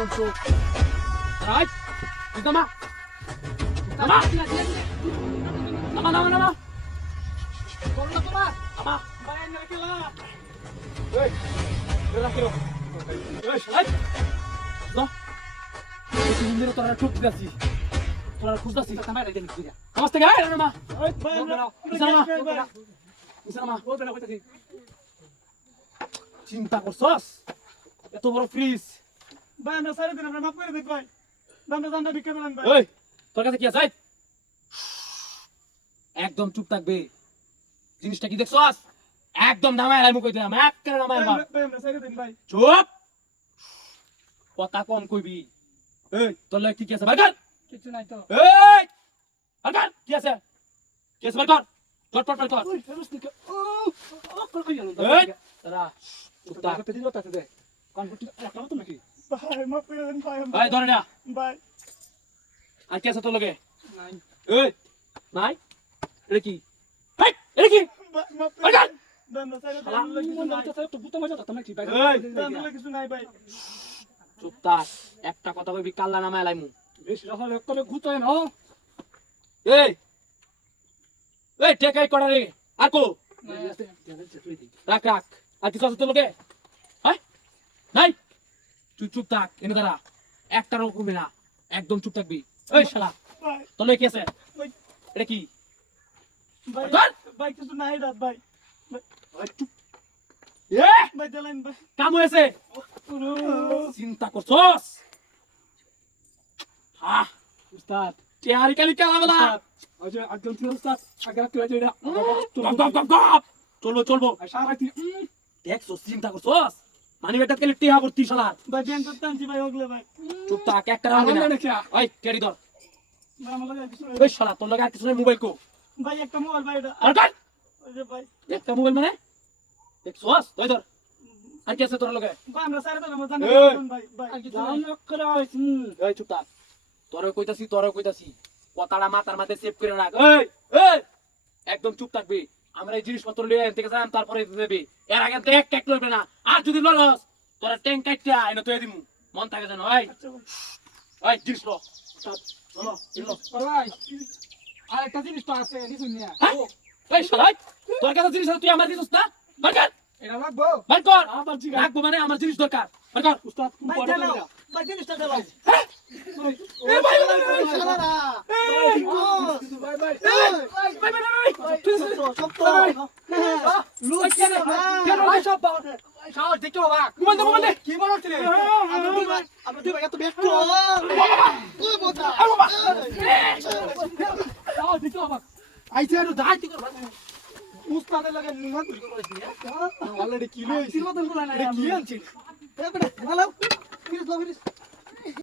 একদম চোখ রাইট নামা নামা নামা নামা নামা করোনা তোমার নামা ভাই না খেলা এই খেলা খেলো এই রাইট যা এই নিন্দে তোরা চুপ দিছি তোরা খুঁজতাছি নামা রে দেনি কিরা নমস্তে গায় নামা ওই ভাই নামা বলবে না কইতাছি চিন্তা করছস এত বড় ফ্রিজ ভাই আমরা সারা দিন আমরা মাফ করে দেখ ভাই আমরা জানটা বিক্রি করলাম ভাই ওই তোর কাছে কি আছে একদম চুপ থাকবে জিনিসটা কি দেখছস একদম নামায় আইমু কই দিলাম এক করে নামায় মার ভাই আমরা সারা দিন ভাই চুপ কথা কম কইবি এই তোর লাগে কি আছে বারকার কিছু নাই তো এই বারকার কি আছে বারকার চট কর ওই ফেরস নিকে ও কল কই গেল এই তারা চুপ থাক তাতে দিল তাতে দে কনফিউজ একটা তো নাকি ভাই মাফ করে দেন ভাই ভাই ধরে না ভাই আর কি আছে তোর লাগে নাই এই নাই এটা কি ভাই এটা কি মাফ করে বারকার দেন আমরা সারা দিন লাগি কিছু নাই তো বুতো মজা তো নাকি ভাই এই কিছু নাই ভাই চুপ থাক একটা কথা কইবি কাল্লা নামায় লাইমু বেশ রাখালে করে ঘুতোয় না এই এই টেকাই করা রে আর কো রাখ রাখ আর কিছু আছে তোর লোকে হ্যাঁ নাই তুই চুপ থাক এনে দাঁড়া একটা রকম করবি না একদম চুপ থাকবি এই শালা ভাই তোর লোকে কি আছে ভাই এটা কি ভাই ধর! ভাই কিছু নাই রাত ভাই ওই চুপ এ ভাই দেলেন ভাই কাম হয়েছে চিন্তা করছস হ্যাঁ উস্তাদ চেহারি কালি কালাবেলা ওই যে একদম ছিল উস্তাদ আগে রাখতে হয় যেটা গপ গপ গপ চলবো চলবো সারা রাখতে দেখছো চিন্তা করছস মানি বেটা কালি টিহা ভর্তি শালা ভাই ব্যাংক করতে আনছি ভাই ওগুলো ভাই চুপ থাক একটা রাখবি না ওই টেডি ধর ভাই আমার লাগে কিছু নাই। ওই শালা তোর লাগে আর কিছু মোবাইল কো ভাই একটা মোবাইল ভাই এটা আর কাট ওই যে ভাই একটা মোবাইল মানে দেখছস তুই ধর আর কি আছে তোর লগে ভাই আমরা সারা দিন আমরা জানি এই! ভাই ভাই আর কিছু জান নাই করে আইছি এই চুপ থাক তোরে কইতাছি কথাটা মাথার মধ্যে সেভ করে রাখ এই এই একদম চুপ থাকবি আমরা এই জিনিসপত্র লিয়ে এখান থেকে যাম তারপরে দিতে দেবি এর আগে তো এক লড়বে না আর যদি লড়স তোরা ট্যাঙ্ক কাটটা এনে তুই দিমু মন থাকে জানো এই আচ্ছা ভাই এই জিনিস লো চলো চলো ভাই আর একটা জিনিস তো আছে নিছুন নিয়া হ্যাঁ? এই শালা তোর কাছে জিনিস আছে তুই আমার দিছিস না বারকার এটা লাগবো বারকার আমার জিগা রাখবো মানে আমার জিনিস দরকার বারকার উস্তাদ কোন ভাই, পড়ে চালাও। না ভাই জিনিসটা দে ভাই এ ভাই শালারা এই ভাই ভাই ভাই তুই সব তো লুক কেন কেন ভাই সব সাহস দেখো বাবা ঘুমান দে কি বলছিস আমরা দুই ভাই এত ব্যস্ত ওই বোতা সাহস দেখো বাবা আইছে আর দাঁড়াইতে করবা উস্তাদের লাগে নিমা দুই করেছি অলরেডি কিলো হইছে এটা কি আনছিস এ বেটা ভালো ফিরিস